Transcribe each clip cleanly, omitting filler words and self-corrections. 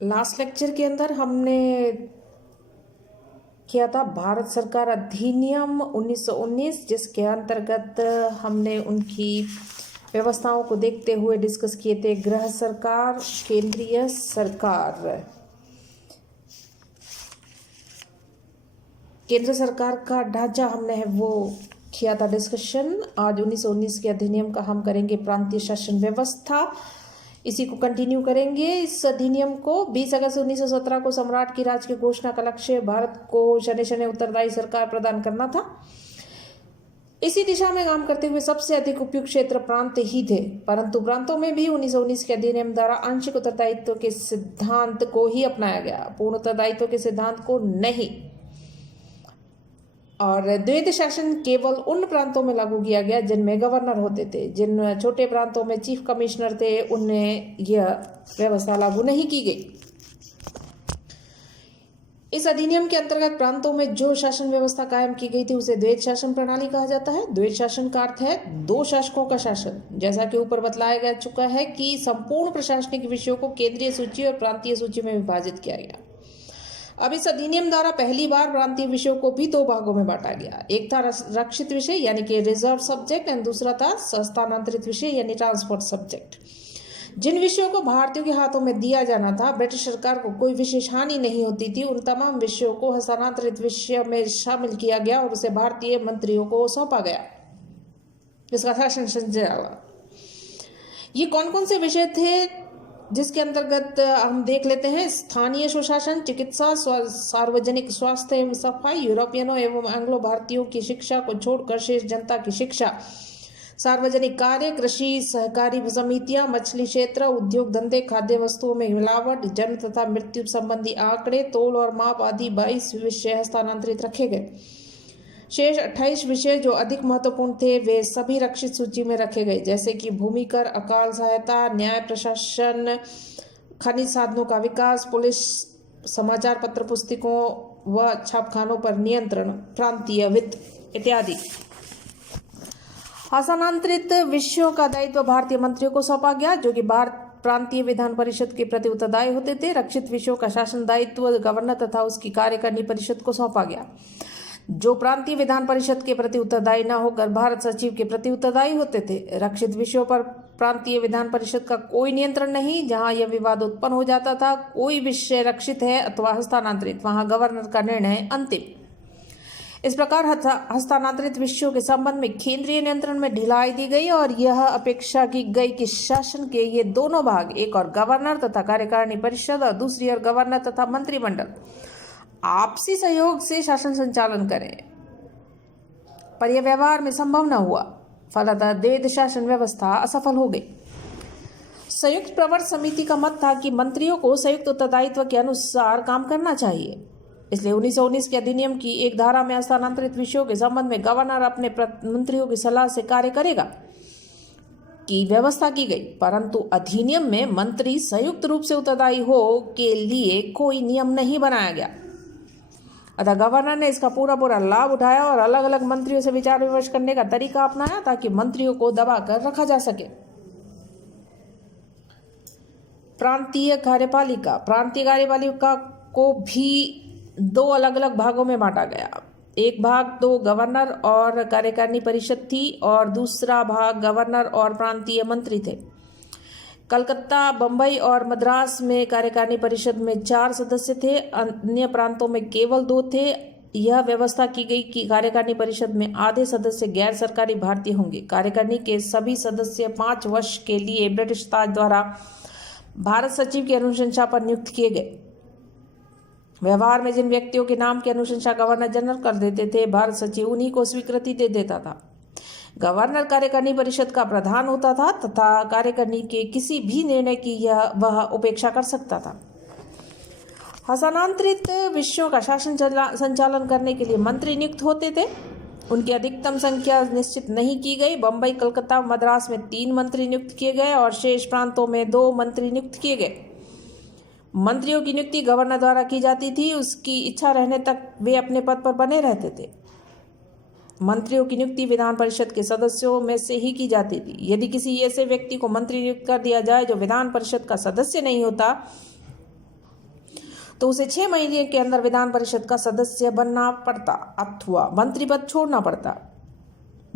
Last lecture के अंदर हमने किया था भारत सरकार अधिनियम 1919, जिसके अंतर्गत हमने उनकी व्यवस्थाओं को देखते हुए डिस्कस किए थे गृह सरकार, केंद्रीय सरकार। केंद्र सरकार का ढांचा हमने वो किया था डिस्कशन। आज 1919 के अधिनियम का हम करेंगे प्रांतीय शासन व्यवस्था। इसी को कंटिन्यू करेंगे। इस अधिनियम को 20 अगस्त 1917 को सम्राट की राज की घोषणा का लक्ष्य भारत को शनि शनि उत्तरदायी सरकार प्रदान करना था। इसी दिशा में काम करते हुए सबसे अधिक उपयुक्त क्षेत्र प्रांत ही थे, परंतु प्रांतों में भी 1919 के अधिनियम द्वारा आंशिक उत्तरदायित्व के सिद्धांत को ही अपनाया गया, पूर्ण उत्तरदायित्व के सिद्धांत को नहीं। और द्वैध शासन केवल उन प्रांतों में लागू किया गया जिनमें गवर्नर होते थे। जिन छोटे प्रांतों में चीफ कमिश्नर थे उन्हें यह व्यवस्था लागू नहीं की गई। इस अधिनियम के अंतर्गत प्रांतों में जो शासन व्यवस्था कायम की गई थी उसे द्वैध शासन प्रणाली कहा जाता है। द्वैध शासन का अर्थ है दो शासकों का शासन। जैसा कि ऊपर बतलाया जा चुका है कि संपूर्ण प्रशासनिक विषयों को केंद्रीय सूची और प्रांतीय सूची में विभाजित किया गया। अब इस अधिनियम द्वारा पहली बार प्रांतीय विषयों को भी दो भागों में बांटा गया। एक था रक्षित विषय यानी कि रिजर्व सब्जेक्ट, एंड दूसरा था हस्तांतरित विषय यानी ट्रांसपोर्ट सब्जेक्ट। जिन विषयों को भारतीयों के हाथों में दिया जाना था, ब्रिटिश सरकार को कोई विशेष हानि नहीं होती थी। उन तमाम विषयों को हस्तांतरित विषय में शामिल किया गया और उसे भारतीय मंत्रियों को सौंपा गया। इसका शासन संचालन। ये कौन कौन से विषय थे जिसके अंतर्गत हम देख लेते हैं? स्थानीय सुशासन, चिकित्सा, सार्वजनिक स्वास्थ्य एवं सफाई, यूरोपियनों एवं एंग्लो भारतीयों की शिक्षा को छोड़कर शेष जनता की शिक्षा, सार्वजनिक कार्य, कृषि सहकारी समितियां, मछली क्षेत्र, उद्योग धंधे, खाद्य वस्तुओं में मिलावट, जन्म तथा मृत्यु संबंधी आंकड़े, तोल और माप आदि 22 विषय हस्तांतरित रखे गए। शेष 28 विषय जो अधिक महत्वपूर्ण थे वे सभी रक्षित सूची में रखे गए, जैसे कि भूमि कर, अकाल सहायता, न्याय प्रशासन, खनिज साधनों का विकास, पुलिस, समाचार पत्र पुस्तिकों व छापखानों पर नियंत्रण, प्रांतीय वित्त इत्यादि। हस्तांतरित विषयों का दायित्व भारतीय मंत्रियों को सौंपा गया, जो कि भारत प्रांतीय विधान परिषद के प्रति उत्तरदायी होते थे। रक्षित विषयों का शासन दायित्व गवर्नर तथा उसकी कार्यकारिणी परिषद को सौंपा गया, जो प्रांतीय विधान परिषद के प्रति उत्तरदायी न होकर भारत सचिव के प्रति उत्तरदायी होते थे। रक्षित विषयों पर प्रांतीय विधान परिषद का कोई नियंत्रण नहीं। जहां यह विवाद उत्पन्न हो जाता था, कोई विषय रक्षित है अथवा हस्तांतरित, वहां गवर्नर का निर्णय अंतिम। इस प्रकार हस्तांतरित विषयों के संबंध में केंद्रीय नियंत्रण में ढिलाई दी गई और यह अपेक्षा की गई कि शासन के ये दोनों भाग, एक और गवर्नर तथा कार्यकारिणी परिषद और दूसरी ओर गवर्नर तथा मंत्रिमंडल, आपसी सहयोग से शासन संचालन करें, पर यह व्यवहार में संभव न हुआ। फलतः द्वैध शासन व्यवस्था असफल हो गई। संयुक्त प्रवर समिति का मत था कि मंत्रियों को संयुक्त उत्तरदायित्व के अनुसार काम करना चाहिए। इसलिए 1919 के अधिनियम की एक धारा में हस्तांतरित विषयों के संबंध में गवर्नर अपने मंत्रियों की सलाह से कार्य करेगा की व्यवस्था की गई, परंतु अधिनियम में मंत्री संयुक्त रूप से उत्तरदायी हो के लिए कोई नियम नहीं बनाया गया। अतः गवर्नर ने इसका पूरा लाभ उठाया और अलग अलग मंत्रियों से विचार विमर्श करने का तरीका अपनाया ताकि मंत्रियों को दबा कर रखा जा सके। प्रांतीय कार्यपालिका को भी दो अलग अलग भागों में बांटा गया। एक भाग तो गवर्नर और कार्यकारिणी परिषद थी और दूसरा भाग गवर्नर और प्रांतीय मंत्री थे। कलकत्ता, बंबई और मद्रास में कार्यकारिणी परिषद में 4 सदस्य थे, अन्य प्रांतों में केवल 2 थे। यह व्यवस्था की गई कि कार्यकारिणी परिषद में आधे सदस्य गैर सरकारी भारतीय होंगे। कार्यकारिणी के सभी सदस्य 5 वर्ष के लिए ब्रिटिश ताज द्वारा भारत सचिव की अनुशंसा पर नियुक्त किए गए। व्यवहार में जिन व्यक्तियों के नाम की अनुशंसा गवर्नर जनरल कर देते थे, भारत सचिव उन्हीं को स्वीकृति दे देता था। गवर्नर कार्यकारिणी परिषद का प्रधान होता था तथा कार्यकारिणी के किसी भी निर्णय की वह उपेक्षा कर सकता था। हस्तांतरित विषयों का शासन संचालन करने के लिए मंत्री नियुक्त होते थे। उनकी अधिकतम संख्या निश्चित नहीं की गई। बंबई, कलकत्ता, मद्रास में 3 मंत्री नियुक्त किए गए और शेष प्रांतों में 2 मंत्री नियुक्त किए गए। मंत्रियों की नियुक्ति गवर्नर द्वारा की जाती थी। उसकी इच्छा रहने तक वे अपने पद पर बने रहते थे। मंत्रियों की नियुक्ति विधान परिषद के सदस्यों में से ही की जाती थी। यदि किसी ऐसे व्यक्ति को मंत्री नियुक्त कर दिया जाए जो विधान परिषद का सदस्य नहीं होता, तो उसे 6 महीने के अंदर विधान परिषद का सदस्य बनना पड़ता अथवा मंत्री पद छोड़ना पड़ता।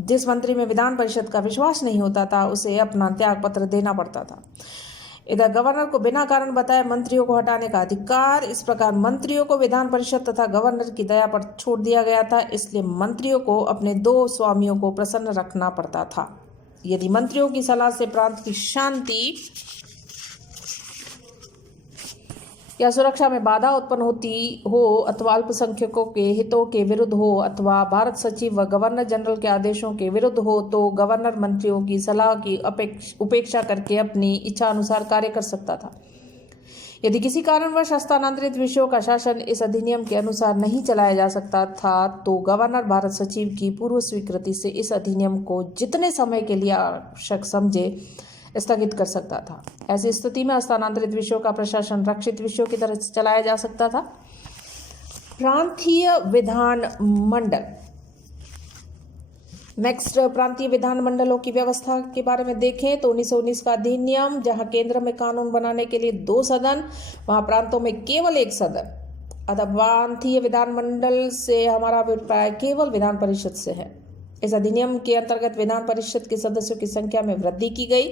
जिस मंत्री में विधान परिषद का विश्वास नहीं होता था उसे अपना त्याग पत्र देना पड़ता था। इधर गवर्नर को बिना कारण बताए मंत्रियों को हटाने का अधिकार। इस प्रकार मंत्रियों को विधान परिषद तथा गवर्नर की दया पर छोड़ दिया गया था। इसलिए मंत्रियों को अपने 2 स्वामियों को प्रसन्न रखना पड़ता था। यदि मंत्रियों की सलाह से प्रांत की शांति या सुरक्षा में बाधा उत्पन्न होती हो अथवा अल्पसंख्यकों के हितों के विरुद्ध हो अथवा भारत सचिव व गवर्नर जनरल के आदेशों के विरुद्ध हो तो गवर्नर मंत्रियों की सलाह की उपेक्षा करके अपनी इच्छा अनुसार कार्य कर सकता था। यदि किसी कारणवश हस्तांतरित विषयों का शासन इस अधिनियम के अनुसार नहीं चलाया जा सकता था तो गवर्नर भारत सचिव की पूर्व स्वीकृति से इस अधिनियम को जितने समय के लिए आवश्यक समझे स्थगित कर सकता था। ऐसी स्थिति में हस्तांतरित विषयों का प्रशासन रक्षित विषयों की तरह चलाया जा सकता था। प्रांतीय विधान मंडल। नेक्स्ट, प्रांतीय विधान मंडलों की व्यवस्था के बारे में देखें तो 1919 का अधिनियम, जहां केंद्र में कानून बनाने के लिए 2 सदन, वहां प्रांतों में केवल 1 सदन। अतः प्रांतीय विधान मंडल से हमारा अभिप्राय केवल विधान परिषद से है। इस अधिनियम के अंतर्गत विधान परिषद के सदस्यों की संख्या में वृद्धि की गई।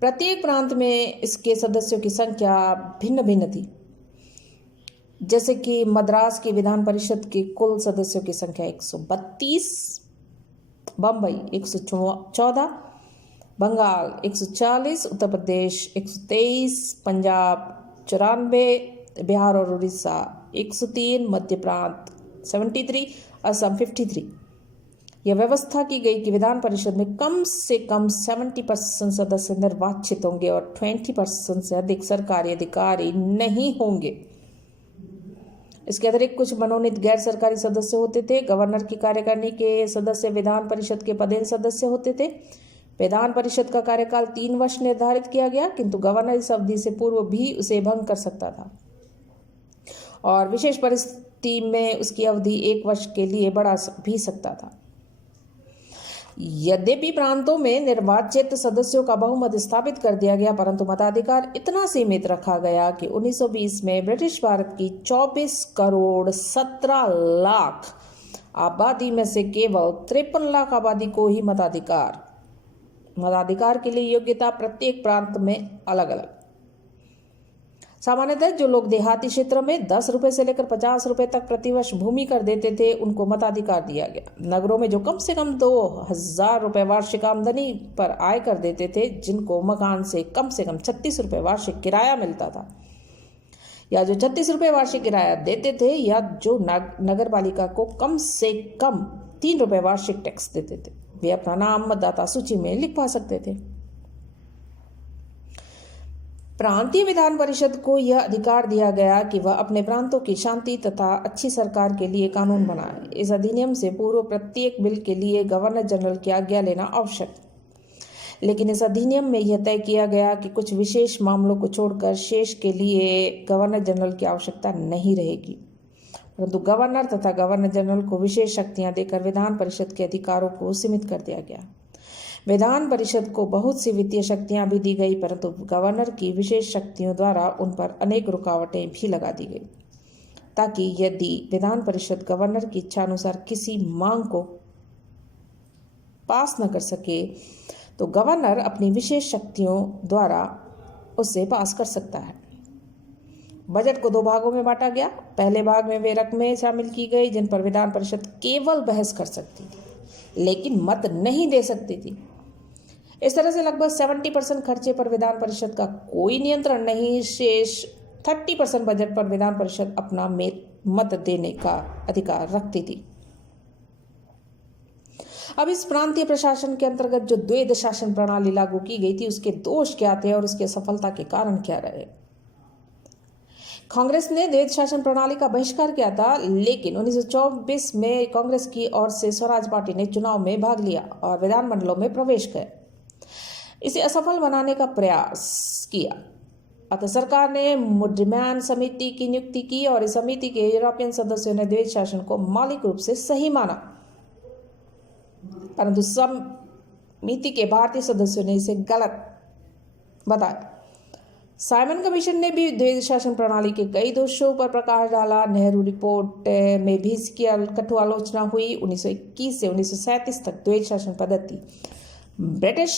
प्रत्येक प्रांत में इसके सदस्यों की संख्या भिन्न भिन्न थी। जैसे कि मद्रास की विधान परिषद के कुल सदस्यों की संख्या 132, बम्बई 114, बंगाल 140, उत्तर प्रदेश 123, पंजाब 94, बिहार और उड़ीसा 103, मध्य प्रांत 73, असम 53। यह व्यवस्था की गई कि विधान परिषद में कम से कम 70% सदस्य निर्वाचित होंगे और 20% से अधिक सरकारी अधिकारी नहीं होंगे। इसके अतिरिक्त कुछ मनोनीत गैर सरकारी सदस्य होते थे। गवर्नर की कार्यकारिणी के सदस्य विधान परिषद के पदेन सदस्य होते थे। विधान परिषद का कार्यकाल 3 वर्ष निर्धारित किया गया, किंतु गवर्नर इस अवधि से पूर्व भी उसे भंग कर सकता था और विशेष परिस्थिति में उसकी अवधि 1 वर्ष के लिए बढ़ा भी सकता था। यद्यपि प्रांतों में निर्वाचित सदस्यों का बहुमत स्थापित कर दिया गया, परंतु मताधिकार इतना सीमित रखा गया कि 1920 में ब्रिटिश भारत की 24 करोड़ 17 लाख आबादी में से केवल 53 लाख आबादी को ही मताधिकार के लिए योग्यता प्रत्येक प्रांत में अलग अलग। सामान्यतः जो लोग देहाती क्षेत्र में 10 रुपए से लेकर 50 रुपए तक प्रतिवर्ष भूमि कर देते थे उनको मताधिकार दिया गया। नगरों में जो कम से कम 2000 रुपए वार्षिक आमदनी पर आय कर देते थे, जिनको मकान से कम 36 रुपए वार्षिक किराया मिलता था, या जो 36 रुपए वार्षिक किराया देते थे, या जो नगर पालिका को कम से कम 3 रुपए वार्षिक टैक्स देते थे, वे अपना नाम मतदाता सूची में लिखवा सकते थे। प्रांतीय विधान परिषद को यह अधिकार दिया गया कि वह अपने प्रांतों की शांति तथा अच्छी सरकार के लिए कानून बनाए। इस अधिनियम से पूर्व प्रत्येक बिल के लिए गवर्नर जनरल की आज्ञा लेना आवश्यक, लेकिन इस अधिनियम में यह तय किया गया कि कुछ विशेष मामलों को छोड़कर शेष के लिए गवर्नर जनरल की आवश्यकता नहीं रहेगी, परंतु गवर्नर तथा गवर्नर जनरल को विशेष शक्तियां देकर विधान परिषद के अधिकारों को सीमित कर दिया गया। विधान परिषद को बहुत सी वित्तीय शक्तियां भी दी गई, परंतु गवर्नर की विशेष शक्तियों द्वारा उन पर अनेक रुकावटें भी लगा दी गई, ताकि यदि विधान परिषद गवर्नर की इच्छा अनुसार किसी मांग को पास न कर सके तो गवर्नर अपनी विशेष शक्तियों द्वारा उसे पास कर सकता है। बजट को 2 भागों में बांटा गया। पहले भाग में वे रकमें शामिल की गई जिन पर विधान परिषद केवल बहस कर सकती थी, लेकिन मत नहीं दे सकती थी। इस तरह से लगभग 70% खर्चे पर विधान परिषद का कोई नियंत्रण नहीं। शेष 30% बजट पर विधान परिषद अपना मत देने का अधिकार रखती थी। अब इस प्रांतीय प्रशासन के अंतर्गत जो द्वैध शासन प्रणाली लागू की गई थी, उसके दोष क्या थे और उसके सफलता के कारण क्या रहे। कांग्रेस ने द्वैध शासन प्रणाली का बहिष्कार किया था, लेकिन 1924 में कांग्रेस की ओर से स्वराज पार्टी ने चुनाव में भाग लिया और विधानमंडलों में प्रवेश किया। इसे असफल बनाने का प्रयास किया। अतः सरकार ने मुद्रिमान समिति की नियुक्ति की और इस समिति के यूरोपियन सदस्यों ने द्वैध शासन को मौलिक रूप से सही माना, परंतु समिति के भारतीय सदस्यों ने इसे गलत बताया। साइमन कमीशन ने भी द्वैध शासन प्रणाली के कई दोषों पर प्रकाश डाला। नेहरू रिपोर्ट में भी इसकी कटु आलोचना हुई। 1921 से 1937 तक द्वैध शासन पद्धति ब्रिटिश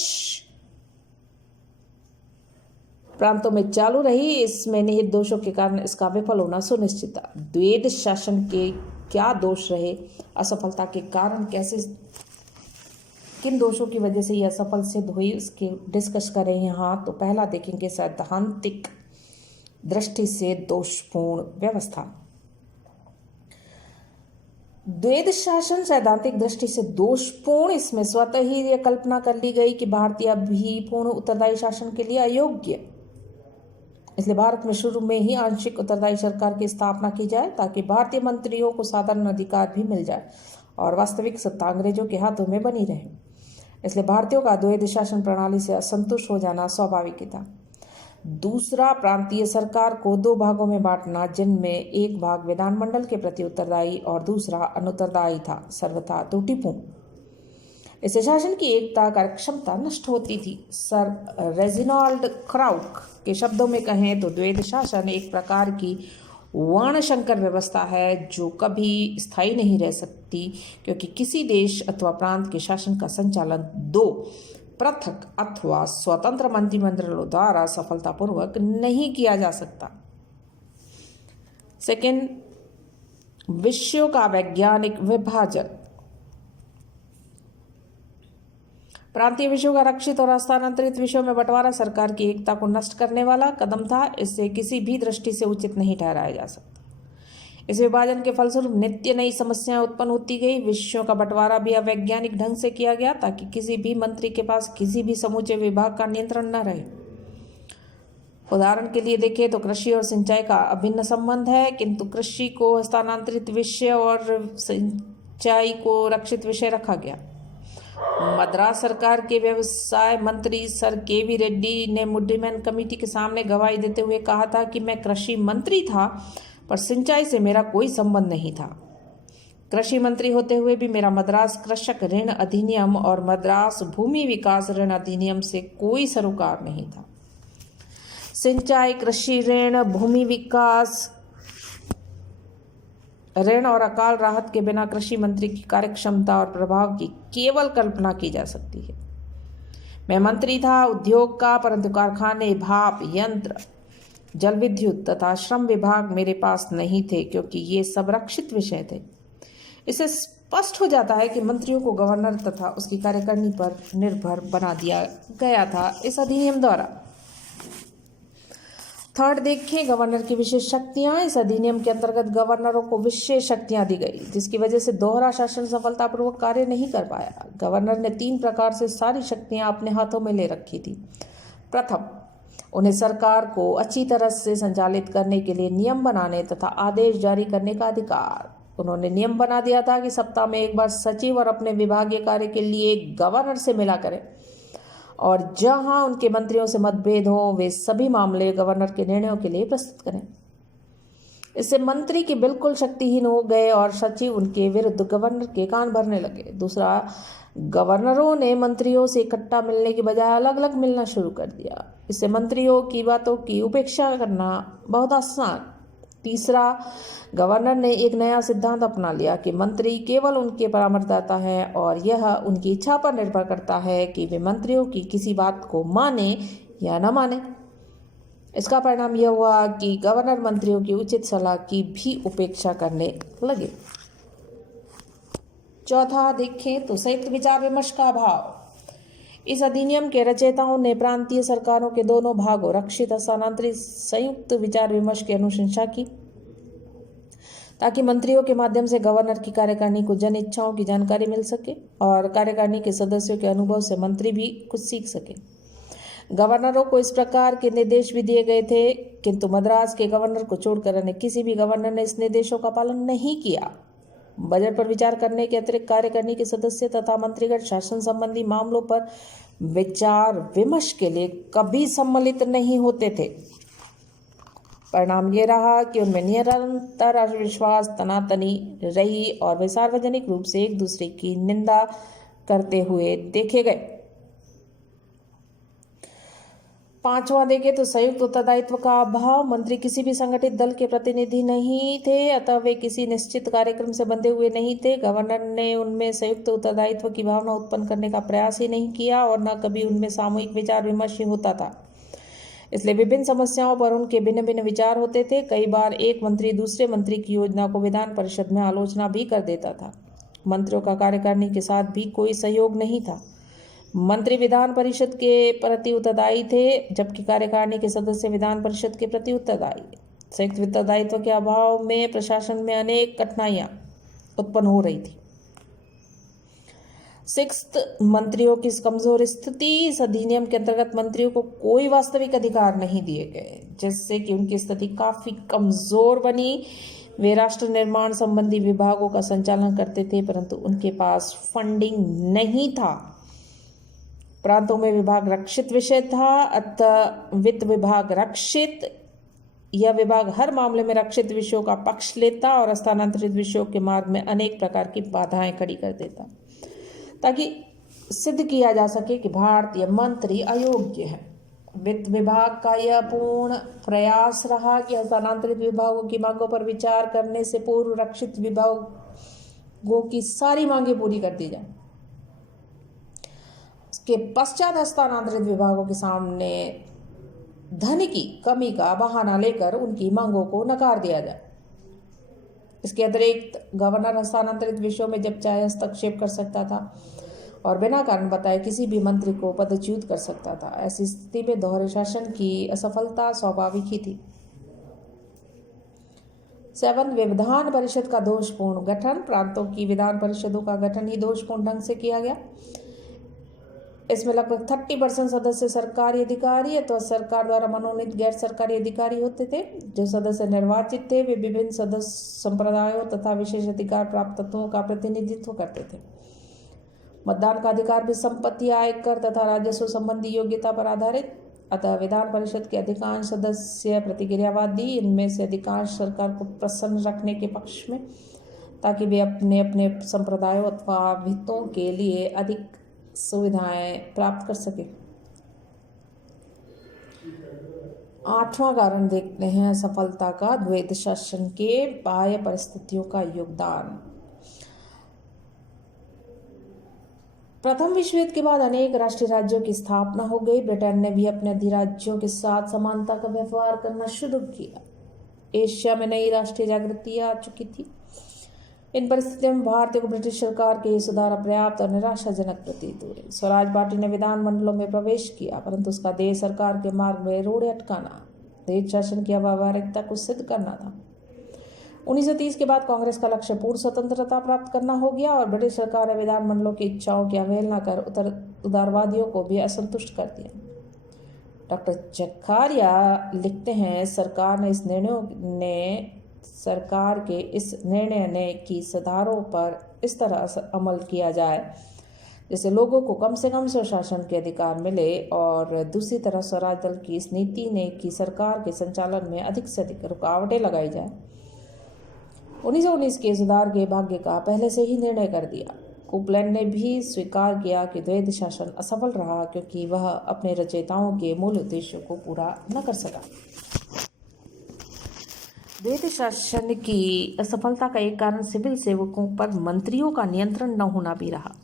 प्रांतों में चालू रही। इसमें निहित दोषों के कारण इसका विफल होना सुनिश्चित था। द्वैध शासन के क्या दोष रहे, असफलता के कारण कैसे, किन दोषों की वजह से यह असफल सिद्ध हुई, उसके डिस्कस करें यहाँ। तो पहला देखेंगे सैद्धांतिक दृष्टि से दोषपूर्ण व्यवस्था। द्वैध शासन सैद्धांतिक दृष्टि से दोषपूर्ण, इसमें स्वतः ही यह कल्पना कर ली गई कि भारतीय अभी पूर्ण उत्तरदायी शासन के लिए अयोग्य, इसलिए भारत में शुरू में ही आंशिक उत्तरदायी सरकार की स्थापना की जाए ताकि भारतीय मंत्रियों को साधारण अधिकार भी मिल जाए और वास्तविक सत्ता अंग्रेजों के हाथों में बनी रहे। इसलिए भारतीयों का द्वैध शासन प्रणाली से असंतुष्ट हो जाना स्वाभाविक ही था। दूसरा, प्रांतीय सरकार को दो भागों में बांटना, जिनमें एक भाग विधानमंडल के प्रति उत्तरदायी और दूसरा अनुत्तरदायी था, सर्वथा त्रुटिपूर्ण। इससे शासन की एकता, कार्यक्षमता नष्ट होती थी। सर रेजिनाल्ड क्राउक के शब्दों में कहें तो द्वैध शासन एक प्रकार की वर्णशंकर व्यवस्था है जो कभी स्थायी नहीं रह सकती, क्योंकि किसी देश अथवा प्रांत के शासन का संचालन दो पृथक अथवा स्वतंत्र मंत्रिमंडलों द्वारा सफलतापूर्वक नहीं किया जा सकता। सेकेंड, विषयों का वैज्ञानिक विभाजन। प्रांतीय विषयों का रक्षित और हस्तांतरित विषयों में बंटवारा सरकार की एकता को नष्ट करने वाला कदम था। इससे किसी भी दृष्टि से उचित नहीं ठहराया जा सकता। इस विभाजन के फलस्वरूप नित्य नई समस्याएं उत्पन्न होती गई। विषयों का बंटवारा भी अवैज्ञानिक ढंग से किया गया ताकि किसी भी मंत्री के पास किसी भी समूचे विभाग का नियंत्रण न रहे। उदाहरण के लिए देखें तो कृषि और सिंचाई का अभिन्न संबंध है, किंतु कृषि को हस्तांतरित विषय और सिंचाई को रक्षित विषय रखा गया। मद्रास सरकार के व्यवसाय मंत्री सर के.वी. रेड्डी ने मुड्डीमैन कमेटी के सामने गवाही देते हुए कहा था कि मैं कृषि मंत्री था, पर सिंचाई से मेरा कोई संबंध नहीं था। कृषि मंत्री होते हुए भी मेरा मद्रास कृषक ऋण अधिनियम और मद्रास भूमि विकास ऋण अधिनियम से कोई सरोकार नहीं था। सिंचाई, कृषि ऋण, भूमि विकास ऋण और अकाल राहत के बिना कृषि मंत्री की कार्यक्षमता और प्रभाव की केवल कल्पना की जा सकती है। मैं मंत्री था उद्योग का, परंतु कारखाने, भाप यंत्र, जल विद्युत तथा श्रम विभाग मेरे पास नहीं थे, क्योंकि ये सब रक्षित विषय थे। इससे स्पष्ट हो जाता है कि मंत्रियों को गवर्नर तथा उसकी कार्यकारिणी पर निर्भर बना दिया गया था इस अधिनियम द्वारा। थर्ड देखें, गवर्नर की विशेष शक्तियां। इस अधिनियम के अंतर्गत गवर्नरों को विशेष शक्तियां दी गई, जिसकी वजह से दोहरा शासन सफलतापूर्वक कार्य नहीं कर पाया। गवर्नर ने 3 प्रकार से सारी शक्तियां अपने हाथों में ले रखी थी। प्रथम, उन्हें सरकार को अच्छी तरह से संचालित करने के लिए नियम बनाने तथा आदेश जारी करने का अधिकार। उन्होंने नियम बना दिया था कि सप्ताह में एक बार सचिव और अपने विभागीय कार्य के लिए गवर्नर से मिला करें, और जहां उनके मंत्रियों से मतभेद हो वे सभी मामले गवर्नर के निर्णयों के लिए प्रस्तुत करें। इससे मंत्री की बिल्कुल शक्तिहीन हो गए और सचिव उनके विरुद्ध गवर्नर के कान भरने लगे। दूसरा, गवर्नरों ने मंत्रियों से इकट्ठा मिलने की बजाय अलग अलग मिलना शुरू कर दिया। इससे मंत्रियों की बातों की उपेक्षा करना बहुत आसान। तीसरा, गवर्नर ने एक नया सिद्धांत अपना लिया कि मंत्री केवल उनके परामर्शदाता हैं और यह उनकी इच्छा पर निर्भर करता है कि वे मंत्रियों की किसी बात को माने या न माने। इसका परिणाम यह हुआ कि गवर्नर मंत्रियों की उचित सलाह की भी उपेक्षा करने लगे। चौथा देखें तो संयुक्त विचार विमर्श का अभाव। इस अधिनियम के रचयिताओं ने प्रांतीय सरकारों के दोनों भागों रक्षित हस्तांतरित संयुक्त विचार विमर्श की अनुशंसा की, ताकि मंत्रियों के माध्यम से गवर्नर की कार्यकारिणी को जन इच्छाओं की जानकारी मिल सके और कार्यकारिणी के सदस्यों के अनुभव से मंत्री भी कुछ सीख सके। गवर्नरों को इस प्रकार के निर्देश भी दिए गए थे, किंतु मद्रास के गवर्नर को छोड़कर अन्य किसी भी गवर्नर ने इस निर्देशों का पालन नहीं किया। बजट पर विचार करने के अतिरिक्त कार्यकारिणी के सदस्य तथा मंत्रीगण शासन संबंधी मामलों पर विचार विमर्श के लिए कभी सम्मिलित नहीं होते थे। परिणाम ये रहा कि उनमें निरंतर अविश्वास तनातनी रही और वे सार्वजनिक रूप से एक दूसरे की निंदा करते हुए देखे गए। पांचवा देखें तो संयुक्त उत्तरदायित्व का अभाव। मंत्री किसी भी संगठित दल के प्रतिनिधि नहीं थे, अतः वे किसी निश्चित कार्यक्रम से बंधे हुए नहीं थे। गवर्नर ने उनमें संयुक्त उत्तरदायित्व की भावना उत्पन्न करने का प्रयास ही नहीं किया और न कभी उनमें सामूहिक विचार विमर्श ही होता था। इसलिए विभिन्न समस्याओं पर उनके भिन्न भिन्न विचार होते थे। कई बार एक मंत्री दूसरे मंत्री की योजना को विधान परिषद में आलोचना भी कर देता था। मंत्रियों का कार्यकारिणी के साथ भी कोई सहयोग नहीं था। मंत्री विधान परिषद के प्रति उत्तरदायी थे, जबकि कार्यकारिणी के सदस्य विधान परिषद के प्रति उत्तरदायी। संयुक्त उत्तरदायित्व के अभाव में प्रशासन में अनेक कठिनाइयां उत्पन्न हो रही थी। सिक्स्थ, मंत्रियों की कमजोर स्थिति। इस अधिनियम के अंतर्गत मंत्रियों को कोई वास्तविक अधिकार नहीं दिए गए, जिससे कि उनकी स्थिति काफी कमजोर बनी। वे राष्ट्र निर्माण संबंधी विभागों का संचालन करते थे, परंतु उनके पास फंडिंग नहीं था। प्रांतों में विभाग रक्षित विषय था, अतः वित्त विभाग रक्षित। यह विभाग हर मामले में रक्षित विषयों का पक्ष लेता और स्थानांतरित विषयों के मार्ग में अनेक प्रकार की बाधाएं खड़ी कर देता, ताकि सिद्ध किया जा सके कि भारतीय मंत्री अयोग्य है। वित्त विभाग का यह पूर्ण प्रयास रहा कि स्थानांतरित विभागों की मांगों पर विचार करने से पूर्व रक्षित विभागों की सारी मांगें पूरी कर दी जाए। उसके पश्चात स्थानांतरित विभागों के सामने धन की कमी का बहाना लेकर उनकी मांगों को नकार दिया जाए। इसके अतिरिक्त गवर्नर स्थानांतरित विषयों में जब चाहे हस्तक्षेप कर सकता था और बिना कारण बताए किसी भी मंत्री को पदच्युत कर सकता था। ऐसी स्थिति में दोहरे शासन की असफलता स्वाभाविक ही थी। 7, विधान परिषद का दोषपूर्ण गठन। प्रांतों की विधान परिषदों का गठन ही दोषपूर्ण ढंग से किया गया। इसमें लगभग 30% सदस्य सरकारी अधिकारी अथवा सरकार द्वारा मनोनीत गैर सरकारी अधिकारी होते थे। जो सदस्य निर्वाचित थे वे विभिन्न सदस्य संप्रदायों तथा विशेष अधिकार प्राप्त तत्वों का प्रतिनिधित्व करते थे। मतदान का अधिकार भी संपत्ति, आयकर तथा राजस्व संबंधी योग्यता पर आधारित। अतः विधान परिषद के अधिकांश सदस्य प्रतिक्रियावादी, इनमें से अधिकांश सरकार को प्रसन्न रखने के पक्ष में, ताकि वे अपने अपने संप्रदायों अथवा हितों के लिए अधिक सुविधाएं प्राप्त कर सके। 8वां कारण देखते हैं सफलता का, द्वैध शासन के बाह्य परिस्थितियों का योगदान। प्रथम विश्व युद्ध के बाद अनेक राष्ट्रीय राज्यों की स्थापना हो गई। ब्रिटेन ने भी अपने अधिराज्यों के साथ समानता का व्यवहार करना शुरू किया। एशिया में नई राष्ट्रीय जागृति आ चुकी थी। इन परिस्थितियों में भारतीय को ब्रिटिश सरकार के सुधार अपर्याप्त और निराशाजनक प्रतीत हुए। स्वराज पार्टी ने विधानमंडलों में प्रवेश किया, परंतु उसका देश सरकार के मार्ग में रोड़े अटकाना, देश शासन की अव्यावहारिकता को सिद्ध करना था। 1930 के बाद कांग्रेस का लक्ष्य पूर्ण स्वतंत्रता प्राप्त करना हो गया और ब्रिटिश सरकार ने विधानमंडलों की इच्छाओं की अवहेलना कर उदारवादियों को भी असंतुष्ट कर दिया। डॉक्टर जखारिया लिखते हैं, सरकार के इस निर्णय ने कि सुधारों पर इस तरह अमल किया जाए जिससे लोगों को कम से कम स्वशासन के अधिकार मिले, और दूसरी तरफ स्वराज दल की इस नीति ने कि सरकार के संचालन में अधिक से अधिक रुकावटें लगाई जाए। 1919 के सुधार के भाग्य का पहले से ही निर्णय कर दिया। कोपलैंड ने भी स्वीकार किया कि द्वैध शासन असफल रहा क्योंकि वह अपने रचयिताओं के मूल उद्देश्यों को पूरा न कर सका। द्वैध शासन की असफलता का एक कारण सिविल सेवकों पर मंत्रियों का नियंत्रण न होना भी रहा।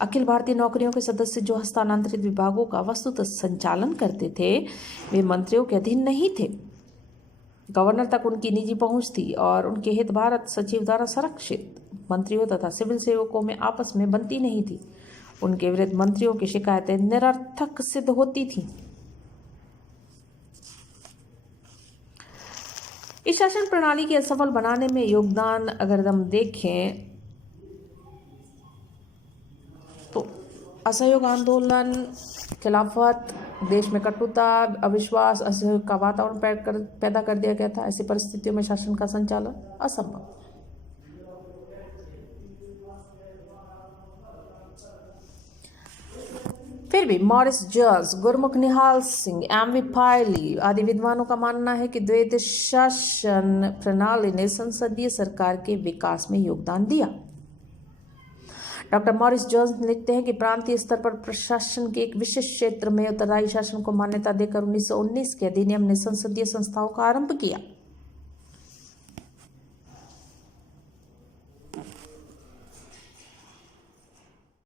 अखिल भारतीय नौकरियों के सदस्य जो हस्तांतरित विभागों का वस्तुतः संचालन करते थे, वे मंत्रियों के अधीन नहीं थे। गवर्नर तक उनकी निजी पहुंच थी और उनके हित भारत सचिव द्वारा संरक्षित। मंत्रियों तथा सिविल सेवकों में आपस में बनती नहीं थी। उनके विरुद्ध मंत्रियों की शिकायतें निरर्थक सिद्ध होती थीं। इस शासन प्रणाली के असफल बनाने में योगदान अगर हम देखें तो असहयोग आंदोलन, खिलाफत, देश में कटुता, अविश्वास, असहयोग का वातावरण पैदा कर दिया गया था। ऐसी परिस्थितियों में शासन का संचालन असंभव। फिर भी मॉरिस जॉर्ज, गुरमुख निहाल सिंह, एम.वी. पायली आदि विद्वानों का मानना है कि द्वैध शासन प्रणाली ने संसदीय सरकार के विकास में योगदान दिया। डॉक्टर मॉरिस जोन्स लिखते हैं कि प्रांतीय स्तर पर प्रशासन के एक विशेष क्षेत्र में उत्तरदायी शासन को मान्यता देकर 1919 के अधिनियम ने संसदीय संस्थाओं का आरंभ किया।